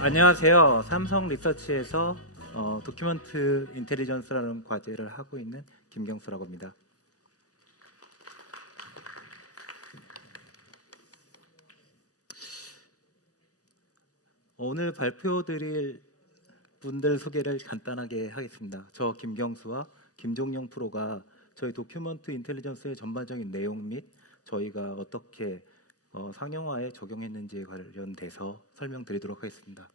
안녕하세요. 삼성 리서치에서 도큐먼트 인텔리전스라는 과제를 하고 있는 김경수라고 합니다. 오늘 발표드릴 분들 소개를 간단하게 하겠습니다. 저 김경수와 김종용 프로가 저희 도큐먼트 인텔리전스의 전반적인 내용 및 저희가 어떻게 상용화에 적용했는지에 관련돼서 설명드리도록 하겠습니다.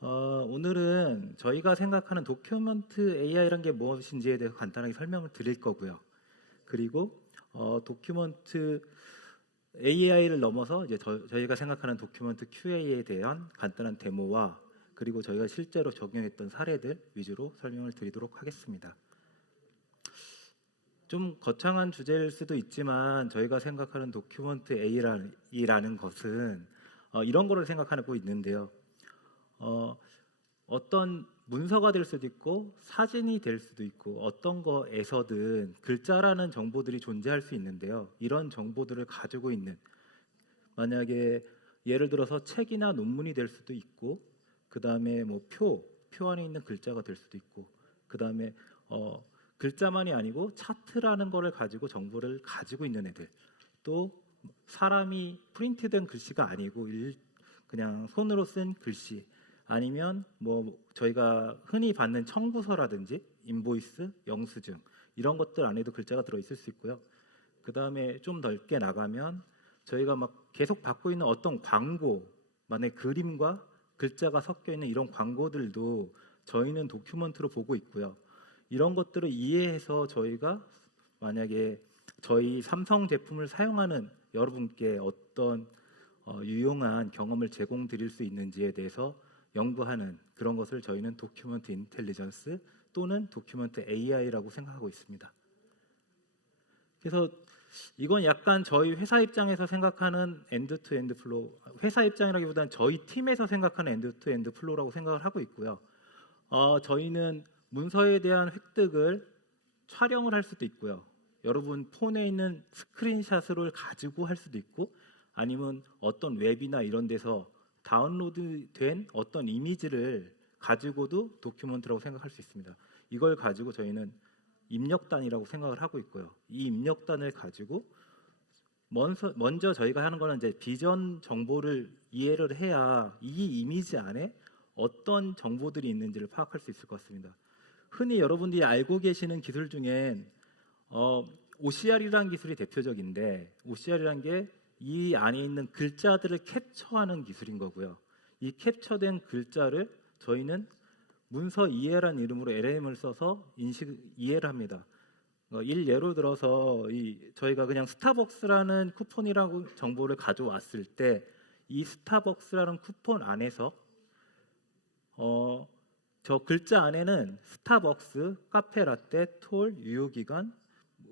오늘은 저희가 생각하는 도큐먼트 AI라는 게 무엇인지에 대해서 간단하게 설명을 드릴 거고요. 그리고 도큐먼트 AI를 넘어서 이제 저희가 생각하는 도큐먼트 QA에 대한 간단한 데모와 그리고 저희가 실제로 적용했던 사례들 위주로 설명을 드리도록 하겠습니다. 좀 거창한 주제일 수도 있지만 저희가 생각하는 도큐먼트 AI라는 것은 이런 거를 생각하고 있는데요. 어떤 문서가 될 수도 있고 사진이 될 수도 있고 어떤 거에서든 글자라는 정보들이 존재할 수 있는데요. 이런 정보들을 가지고 있는, 만약에 예를 들어서 책이나 논문이 될 수도 있고, 그 다음에 뭐 표 안에 있는 글자가 될 수도 있고, 그 다음에 글자만이 아니고 차트라는 거를 가지고 정보를 가지고 있는 애들, 또 사람이 프린트된 글씨가 아니고 그냥 손으로 쓴 글씨, 아니면 뭐 저희가 흔히 받는 청구서라든지 인보이스, 영수증 이런 것들 안에도 글자가 들어있을 수 있고요. 그 다음에 좀 넓게 나가면 저희가 막 계속 받고 있는 어떤 광고, 만약 그림과 글자가 섞여 있는 이런 광고들도 저희는 도큐먼트로 보고 있고요. 이런 것들을 이해해서 저희가 만약에 저희 삼성 제품을 사용하는 여러분께 어떤 유용한 경험을 제공드릴 수 있는지에 대해서 연구하는 그런 것을 저희는 도큐먼트 인텔리전스 또는 도큐먼트 AI라고 생각하고 있습니다. 그래서 이건 약간 저희 회사 입장에서 생각하는 엔드-투-엔드 플로우, 회사 입장이라기보다는 저희 팀에서 생각하는 엔드-투-엔드 플로우라고 생각을 하고 있고요. 저희는 문서에 대한 획득을 촬영을 할 수도 있고요. 여러분 폰에 있는 스크린샷을 가지고 할 수도 있고, 아니면 어떤 웹이나 이런 데서 다운로드된 어떤 이미지를 가지고도 도큐먼트라고 생각할 수 있습니다. 이걸 가지고 저희는 입력단이라고 생각을 하고 있고요. 이 입력단을 가지고 먼저 저희가 하는 거는 이제 비전 정보를 이해를 해야 이 이미지 안에 어떤 정보들이 있는지를 파악할 수 있을 것 같습니다. 흔히 여러분들이 알고 계시는 기술 중엔 OCR이라는 기술이 대표적인데, OCR이라는 게 이 안에 있는 글자들을 캡처하는 기술인 거고요. 이 캡처된 글자를 저희는 문서 이해라는 이름으로 LLM을 써서 이해를 합니다. 예로 들어서 저희가 그냥 스타벅스라는 쿠폰이라고 정보를 가져왔을 때, 이 스타벅스라는 쿠폰 안에서 저 글자 안에는 스타벅스, 카페라떼, 톨, 유효기간,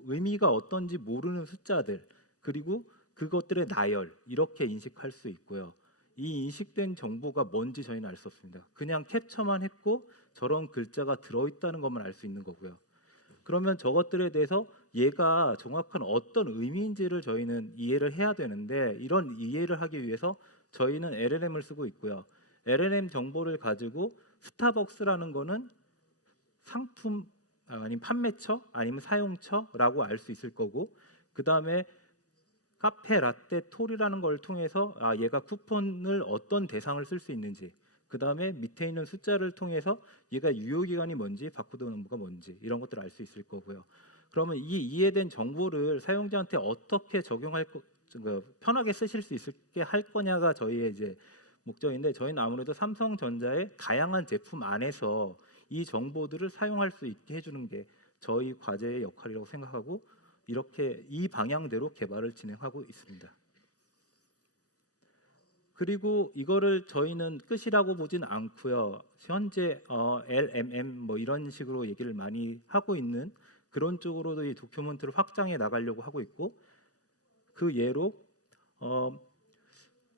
의미가 어떤지 모르는 숫자들, 그리고 그것들의 나열, 이렇게 인식할 수 있고요. 이 인식된 정보가 뭔지 저희는 알 수 없습니다. 그냥 캡처만 했고 저런 글자가 들어있다는 것만 알 수 있는 거고요. 그러면 저것들에 대해서 얘가 정확한 어떤 의미인지를 저희는 이해를 해야 되는데, 이런 이해를 하기 위해서 저희는 LLM을 쓰고 있고요. LLM 정보를 가지고 스타벅스라는 거는 상품 아니면 판매처 아니면 사용처라고 알 수 있을 거고, 그 다음에 카페 라떼 톨이라는 걸 통해서 얘가 쿠폰을 어떤 대상을 쓸 수 있는지, 그 다음에 밑에 있는 숫자를 통해서 얘가 유효기간이 뭔지, 바코드 넘버가 뭔지, 이런 것들을 알 수 있을 거고요. 그러면 이 이해된 정보를 사용자한테 어떻게 적용할 편하게 쓰실 수 있게 할 거냐가 저희의 이제 목적인데, 저희는 아무래도 삼성전자의 다양한 제품 안에서 이 정보들을 사용할 수 있게 해주는 게 저희 과제의 역할이라고 생각하고, 이렇게 이 방향대로 개발을 진행하고 있습니다. 그리고 이거를 저희는 끝이라고 보진 않고요. 현재 LMM 뭐 이런 식으로 얘기를 많이 하고 있는 그런 쪽으로도 이 도큐먼트를 확장해 나가려고 하고 있고, 그 예로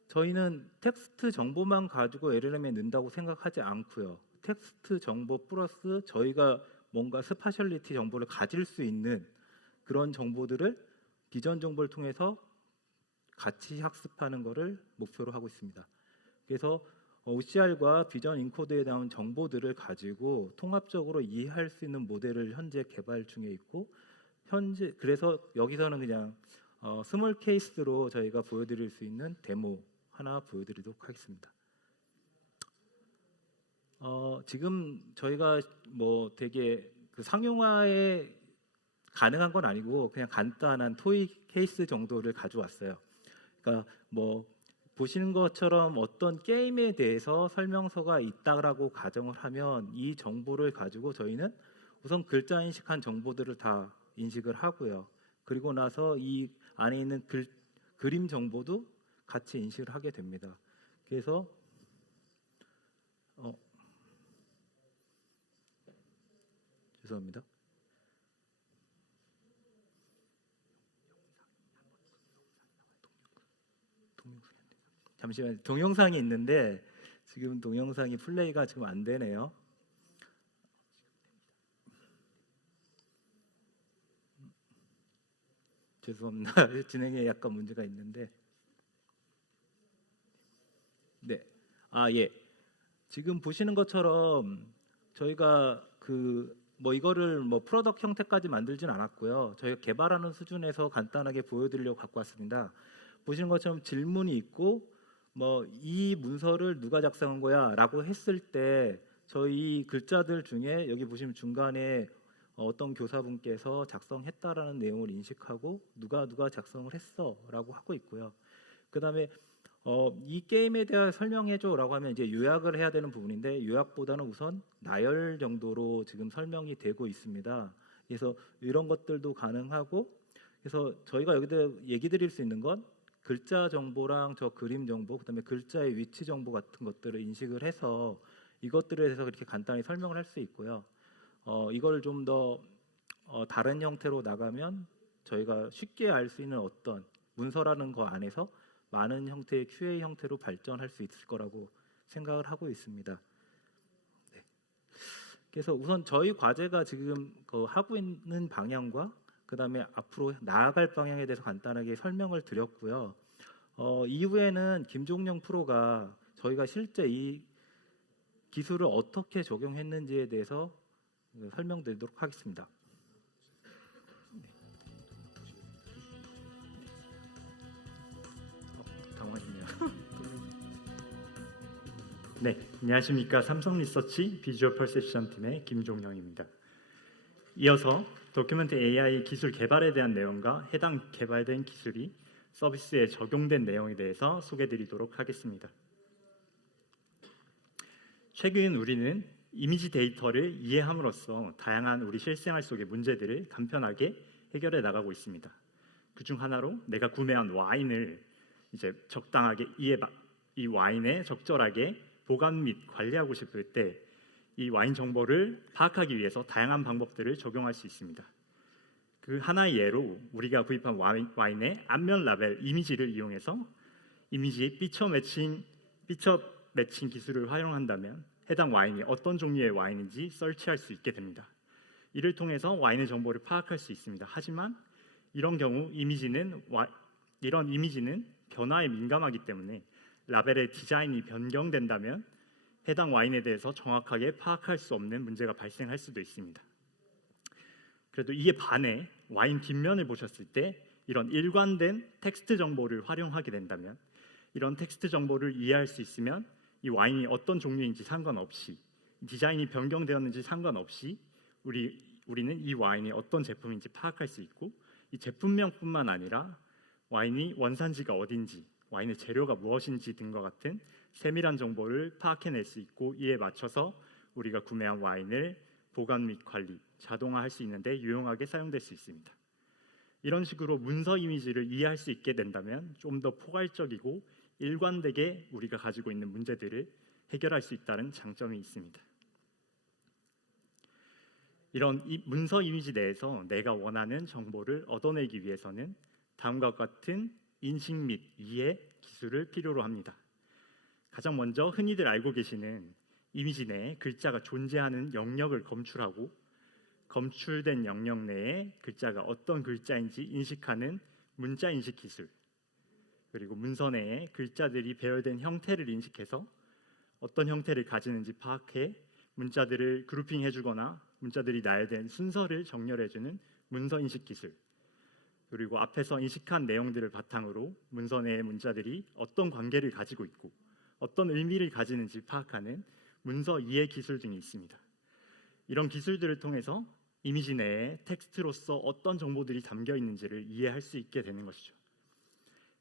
저희는 텍스트 정보만 가지고 LLM에 넣는다고 생각하지 않고요. 텍스트 정보 플러스 저희가 뭔가 스파셜리티 정보를 가질 수 있는 그런 정보들을 비전 정보를 통해서 같이 학습하는 것을 목표로 하고 있습니다. 그래서 OCR과 비전 인코드에 나온 정보들을 가지고 통합적으로 이해할 수 있는 모델을 현재 개발 중에 있고, 현재 그래서 여기서는 그냥 스몰 케이스로 저희가 보여드릴 수 있는 데모 하나 보여드리도록 하겠습니다. 지금 저희가 뭐 되게 그 상용화에 가능한 건 아니고 그냥 간단한 토익 케이스 정도를 가져왔어요. 그러니까 뭐 보시는 것처럼 어떤 게임에 대해서 설명서가 있다라고 가정을 하면 이 정보를 가지고 저희는 우선 글자 인식한 정보들을 다 인식을 하고요. 그리고 나서 이 안에 있는 그림 정보도 같이 인식을 하게 됩니다. 그래서 죄송합니다. 잠시만요. 동영상이 있는데 지금 동영상이 플레이가 지금 안 되네요. 죄송합니다. 진행에 약간 문제가 있는데. 네. 예. 지금 보시는 것처럼 저희가 뭐 이거를 뭐 프로덕트 형태까지 만들진 않았고요. 저희가 개발하는 수준에서 간단하게 보여드리려고 갖고 왔습니다. 보시는 것처럼 질문이 있고 뭐 이 문서를 누가 작성한 거야라고 했을 때 저희 글자들 중에 여기 보시면 중간에 어떤 교사분께서 작성했다라는 내용을 인식하고 누가 작성을 했어라고 하고 있고요. 그다음에 이 게임에 대해 설명해줘라고 하면 이제 요약을 해야 되는 부분인데 요약보다는 우선 나열 정도로 지금 설명이 되고 있습니다. 그래서 이런 것들도 가능하고, 그래서 저희가 여기다 얘기 드릴 수 있는 건 글자 정보랑 저 그림 정보, 그다음에 글자의 위치 정보 같은 것들을 인식을 해서 이것들에 대해서 그렇게 간단히 설명을 할 수 있고요. 이걸 좀 더 다른 형태로 나가면 저희가 쉽게 알 수 있는 어떤 문서라는 거 안에서 많은 형태의 QA 형태로 발전할 수 있을 거라고 생각을 하고 있습니다. 네. 그래서 우선 저희 과제가 지금 하고 있는 방향과 그다음에 앞으로 나아갈 방향에 대해서 간단하게 설명을 드렸고요. 이후에는 김종영 프로가 저희가 실제 이 기술을 어떻게 적용했는지에 대해서 설명드리도록 하겠습니다. 당황하시네요. 네, 안녕하십니까. 삼성리서치 비주얼 퍼셉션 팀의 김종영입니다. 이어서 도큐멘트 AI 기술 개발에 대한 내용과 해당 개발된 기술이 서비스에 적용된 내용에 대해서 소개드리도록 하겠습니다. 최근 우리는 이미지 데이터를 이해함으로써 다양한 우리 실생활 속의 문제들을 간편하게 해결해 나가고 있습니다. 그중 하나로 내가 구매한 와인을 이제 적당하게 이 와인에 적절하게 보관 및 관리하고 싶을 때 이 와인 정보를 파악하기 위해서 다양한 방법들을 적용할 수 있습니다. 그 하나의 예로 우리가 구입한 와인의 앞면 라벨 이미지를 이용해서 이미지 피처 매칭 기술을 활용한다면 해당 와인이 어떤 종류의 와인인지 서치할 수 있게 됩니다. 이를 통해서 와인의 정보를 파악할 수 있습니다. 하지만 이런 경우 이런 이미지는 변화에 민감하기 때문에 라벨의 디자인이 변경된다면 해당 와인에 대해서 정확하게 파악할 수 없는 문제가 발생할 수도 있습니다. 그래도 이에 반해 와인 뒷면을 보셨을 때 이런 일관된 텍스트 정보를 활용하게 된다면 이런 텍스트 정보를 이해할 수 있으면 이 와인이 어떤 종류인지 상관없이 디자인이 변경되었는지 상관없이 우리는 이 와인이 어떤 제품인지 파악할 수 있고 이 제품명뿐만 아니라 와인이 원산지가 어딘지 와인의 재료가 무엇인지 등과 같은 세밀한 정보를 파악해낼 수 있고 이에 맞춰서 우리가 구매한 와인을 보관 및 관리, 자동화할 수 있는데 유용하게 사용될 수 있습니다. 이런 식으로 문서 이미지를 이해할 수 있게 된다면 좀 더 포괄적이고 일관되게 우리가 가지고 있는 문제들을 해결할 수 있다는 장점이 있습니다. 이런 문서 이미지 내에서 내가 원하는 정보를 얻어내기 위해서는 다음과 같은 인식 및 이해 기술을 필요로 합니다. 가장 먼저 흔히들 알고 계시는 이미지 내에 글자가 존재하는 영역을 검출하고 검출된 영역 내에 글자가 어떤 글자인지 인식하는 문자 인식 기술, 그리고 문서 내에 글자들이 배열된 형태를 인식해서 어떤 형태를 가지는지 파악해 문자들을 그룹핑해주거나 문자들이 나열된 순서를 정렬해주는 문서 인식 기술, 그리고 앞에서 인식한 내용들을 바탕으로 문서 내의 문자들이 어떤 관계를 가지고 있고 어떤 의미를 가지는지 파악하는 문서 이해 기술 등이 있습니다. 이런 기술들을 통해서 이미지 내에 텍스트로서 어떤 정보들이 담겨 있는지를 이해할 수 있게 되는 것이죠.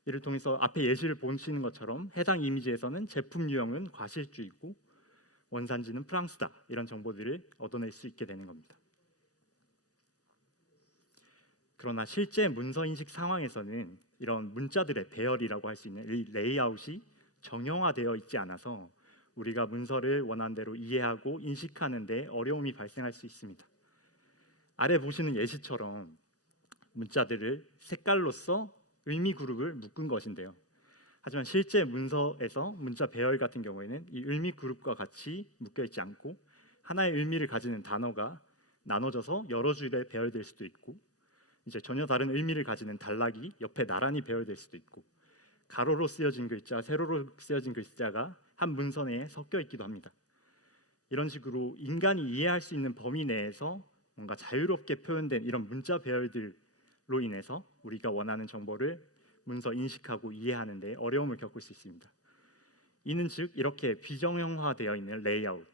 이를 통해서 앞에 예시를 보시는 것처럼 해당 이미지에서는 제품 유형은 과실주이고 원산지는 프랑스다, 이런 정보들을 얻어낼 수 있게 되는 겁니다. 그러나 실제 문서 인식 상황에서는 이런 문자들의 배열이라고 할 수 있는 이 레이아웃이 정형화되어 있지 않아서 우리가 문서를 원하는 대로 이해하고 인식하는 데 어려움이 발생할 수 있습니다. 아래 보시는 예시처럼 문자들을 색깔로서 의미 그룹을 묶은 것인데요. 하지만 실제 문서에서 문자 배열 같은 경우에는 이 의미 그룹과 같이 묶여 있지 않고 하나의 의미를 가지는 단어가 나눠져서 여러 줄에 배열될 수도 있고, 이제 전혀 다른 의미를 가지는 단락이 옆에 나란히 배열될 수도 있고, 가로로 쓰여진 글자, 세로로 쓰여진 글자가 한 문서 내에 섞여 있기도 합니다. 이런 식으로 인간이 이해할 수 있는 범위 내에서 뭔가 자유롭게 표현된 이런 문자 배열들로 인해서 우리가 원하는 정보를 문서 인식하고 이해하는 데 어려움을 겪을 수 있습니다. 이는 즉 이렇게 비정형화되어 있는 레이아웃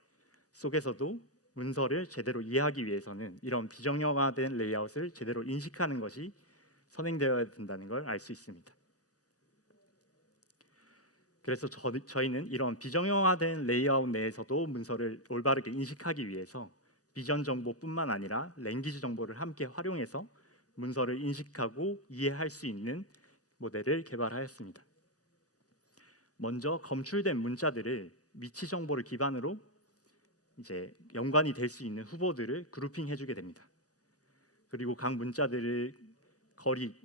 속에서도 문서를 제대로 이해하기 위해서는 이런 비정형화된 레이아웃을 제대로 인식하는 것이 선행되어야 된다는 걸 알 수 있습니다. 그래서 저희는 이런 비정형화된 레이아웃 내에서도 문서를 올바르게 인식하기 위해서 비전 정보뿐만 아니라 랭귀지 정보를 함께 활용해서 문서를 인식하고 이해할 수 있는 모델을 개발하였습니다. 먼저 검출된 문자들을 위치 정보를 기반으로 이제 연관이 될 수 있는 후보들을 그룹핑해주게 됩니다. 그리고 각 문자들을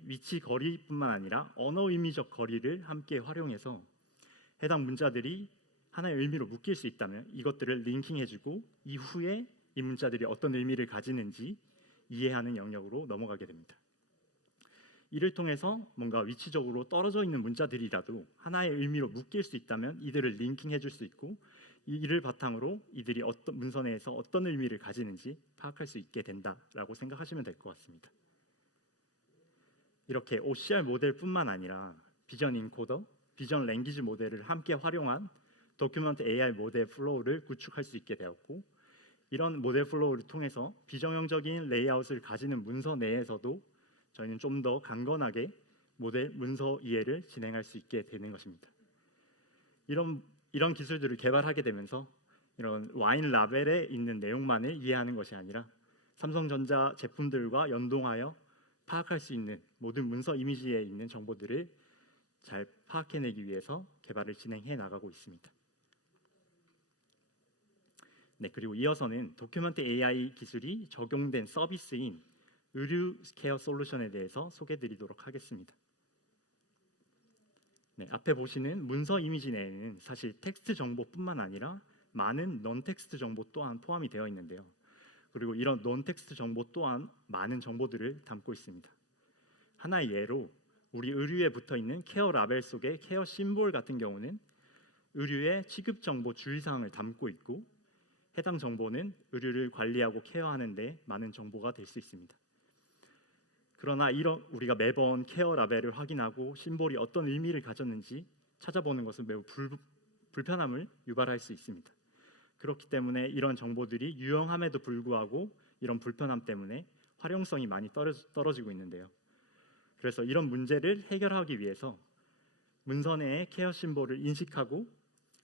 위치 거리뿐만 아니라 언어 의미적 거리를 함께 활용해서 해당 문자들이 하나의 의미로 묶일 수 있다면 이것들을 링킹해주고 이후에 이 문자들이 어떤 의미를 가지는지 이해하는 영역으로 넘어가게 됩니다. 이를 통해서 뭔가 위치적으로 떨어져 있는 문자들이라도 하나의 의미로 묶일 수 있다면 이들을 링킹해줄 수 있고, 이를 바탕으로 이들이 어떤 문서 내에서 어떤 의미를 가지는지 파악할 수 있게 된다라고 생각하시면 될 것 같습니다. 이렇게 OCR 모델뿐만 아니라 비전 인코더, 비전 랭귀지 모델을 함께 활용한 도큐먼트 AI 모델 플로우를 구축할 수 있게 되었고, 이런 모델 플로우를 통해서 비정형적인 레이아웃을 가지는 문서 내에서도 저희는 좀 더 강건하게 모델 문서 이해를 진행할 수 있게 되는 것입니다. 이런 기술들을 개발하게 되면서 이런 와인 라벨에 있는 내용만을 이해하는 것이 아니라 삼성전자 제품들과 연동하여 파악할 수 있는 모든 문서 이미지에 있는 정보들을 잘 파악해내기 위해서 개발을 진행해 나가고 있습니다. 네, 그리고 이어서는 도큐먼트 AI 기술이 적용된 서비스인 의류 케어 솔루션에 대해서 소개해드리도록 하겠습니다. 네, 앞에 보시는 문서 이미지 내에는 사실 텍스트 정보뿐만 아니라 많은 non 텍스트 정보 또한 포함이 되어 있는데요. 그리고 이런 non 텍스트 정보 또한 많은 정보들을 담고 있습니다. 하나의 예로 우리 의류에 붙어 있는 케어 라벨 속의 케어 심볼 같은 경우는 의류의 취급 정보 주의사항을 담고 있고, 해당 정보는 의류를 관리하고 케어하는 데 많은 정보가 될 수 있습니다. 그러나 우리가 매번 케어 라벨을 확인하고 심볼이 어떤 의미를 가졌는지 찾아보는 것은 매우 불편함을 유발할 수 있습니다. 그렇기 때문에 이런 정보들이 유용함에도 불구하고 이런 불편함 때문에 활용성이 많이 떨어지고 있는데요. 그래서 이런 문제를 해결하기 위해서 문서 내의 케어 심볼을 인식하고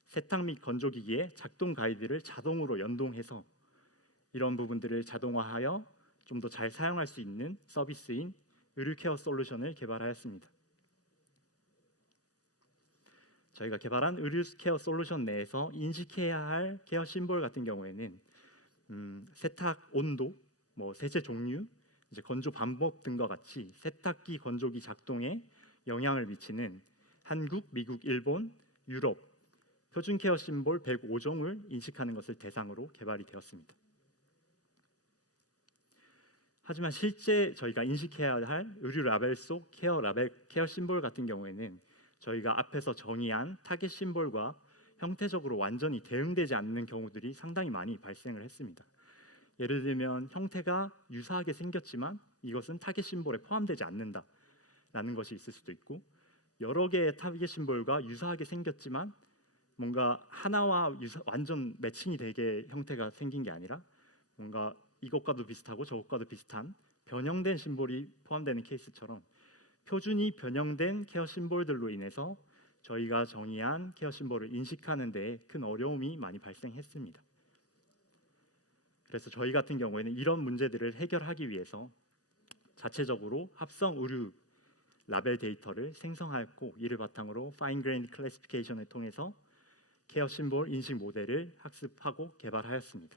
세탁 및 건조기기의 작동 가이드를 자동으로 연동해서 이런 부분들을 자동화하여 좀 더 잘 사용할 수 있는 서비스인 의류 케어 솔루션을 개발하였습니다. 저희가 개발한 의류 케어 솔루션 내에서 인식해야 할 케어 심볼 같은 경우에는 세탁 온도, 세제 종류, 이제 건조 방법 등과 같이 세탁기, 건조기 작동에 영향을 미치는 한국, 미국, 일본, 유럽 표준 케어 심볼 105종을 인식하는 것을 대상으로 개발이 되었습니다. 하지만 실제 저희가 인식해야 할 의류 라벨 속 케어 심볼 같은 경우에는 저희가 앞에서 정의한 타겟 심볼과 형태적으로 완전히 대응되지 않는 경우들이 상당히 많이 발생을 했습니다. 예를 들면 형태가 유사하게 생겼지만 이것은 타겟 심볼에 포함되지 않는다라는 것이 있을 수도 있고, 여러 개의 타겟 심볼과 유사하게 생겼지만 뭔가 하나와 완전 매칭이 되게 형태가 생긴 게 아니라 뭔가 이것과도 비슷하고 저것과도 비슷한 변형된 심볼이 포함되는 케이스처럼 표준이 변형된 케어 심볼들로 인해서 저희가 정의한 케어 심볼을 인식하는 데 큰 어려움이 많이 발생했습니다. 그래서 저희 같은 경우에는 이런 문제들을 해결하기 위해서 자체적으로 합성 의류 라벨 데이터를 생성하였고, 이를 바탕으로 파인 그레인드 클래시피케이션을 통해서 케어 심볼 인식 모델을 학습하고 개발하였습니다.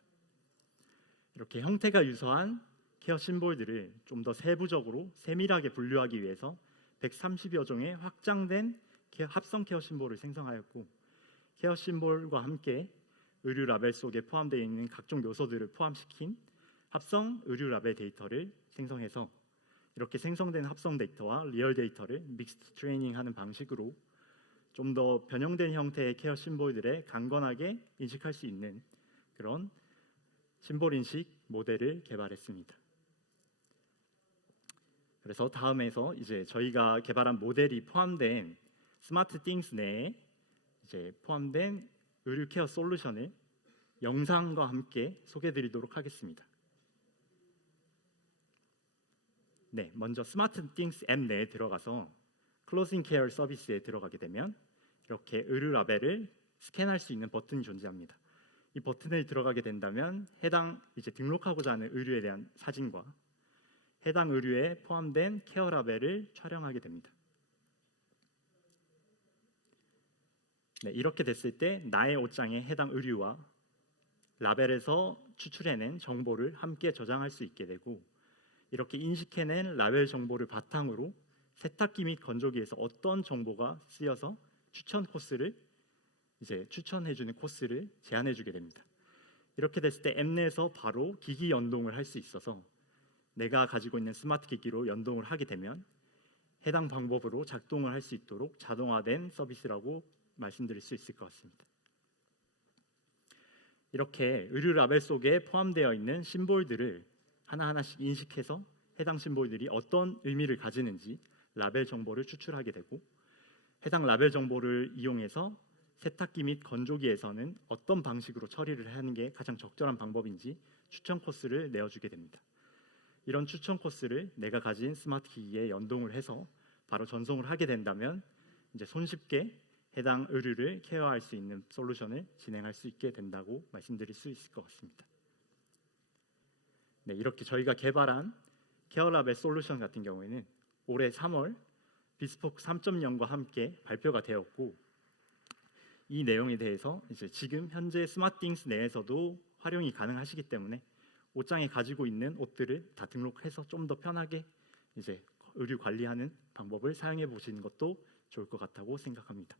이렇게 형태가 유사한 케어 심볼들을 좀 더 세부적으로 세밀하게 분류하기 위해서 130여 종의 확장된 합성 케어 심볼을 생성하였고, 케어 심볼과 함께 의류 라벨 속에 포함되어 있는 각종 요소들을 포함시킨 합성 의류 라벨 데이터를 생성해서 이렇게 생성된 합성 데이터와 리얼 데이터를 믹스드 트레이닝하는 방식으로 좀 더 변형된 형태의 케어 심볼들에 강건하게 인식할 수 있는 그런 심볼 인식 모델을 개발했습니다. 그래서 다음에서 이제 저희가 개발한 모델이 포함된 스마트 띵스 내에 이제 포함된 의류 케어 솔루션을 영상과 함께 소개해드리도록 하겠습니다. 네, 먼저 스마트 띵스 앱 내에 들어가서 클로징 케어 서비스에 들어가게 되면 이렇게 의류 라벨을 스캔할 수 있는 버튼이 존재합니다. 이 버튼을 들어가게 된다면 해당 이제 등록하고자 하는 의류에 대한 사진과 해당 의류에 포함된 케어 라벨을 촬영하게 됩니다. 네, 이렇게 됐을 때 나의 옷장에 해당 의류와 라벨에서 추출해낸 정보를 함께 저장할 수 있게 되고, 이렇게 인식해낸 라벨 정보를 바탕으로 세탁기 및 건조기에서 어떤 정보가 쓰여서 추천 코스를 이제 추천해주는 코스를 제안해주게 됩니다. 이렇게 됐을 때 앱 내에서 바로 기기 연동을 할 수 있어서 내가 가지고 있는 스마트 기기로 연동을 하게 되면 해당 방법으로 작동을 할 수 있도록 자동화된 서비스라고 말씀드릴 수 있을 것 같습니다. 이렇게 의류 라벨 속에 포함되어 있는 심볼들을 하나하나씩 인식해서 해당 심볼들이 어떤 의미를 가지는지 라벨 정보를 추출하게 되고, 해당 라벨 정보를 이용해서 세탁기 및 건조기에서는 어떤 방식으로 처리를 하는 게 가장 적절한 방법인지 추천 코스를 내어주게 됩니다. 이런 추천 코스를 내가 가진 스마트 기기에 연동을 해서 바로 전송을 하게 된다면 이제 손쉽게 해당 의류를 케어할 수 있는 솔루션을 진행할 수 있게 된다고 말씀드릴 수 있을 것 같습니다. 네, 이렇게 저희가 개발한 케어라벨 솔루션 같은 경우에는 올해 3월 비스포크 3.0과 함께 발표가 되었고, 이 내용에 대해서 이제 지금 현재 스마트띵스 내에서도 활용이 가능하시기 때문에 옷장에 가지고 있는 옷들을 다 등록해서 좀 더 편하게 이제 의류 관리하는 방법을 사용해 보시는 것도 좋을 것 같다고 생각합니다.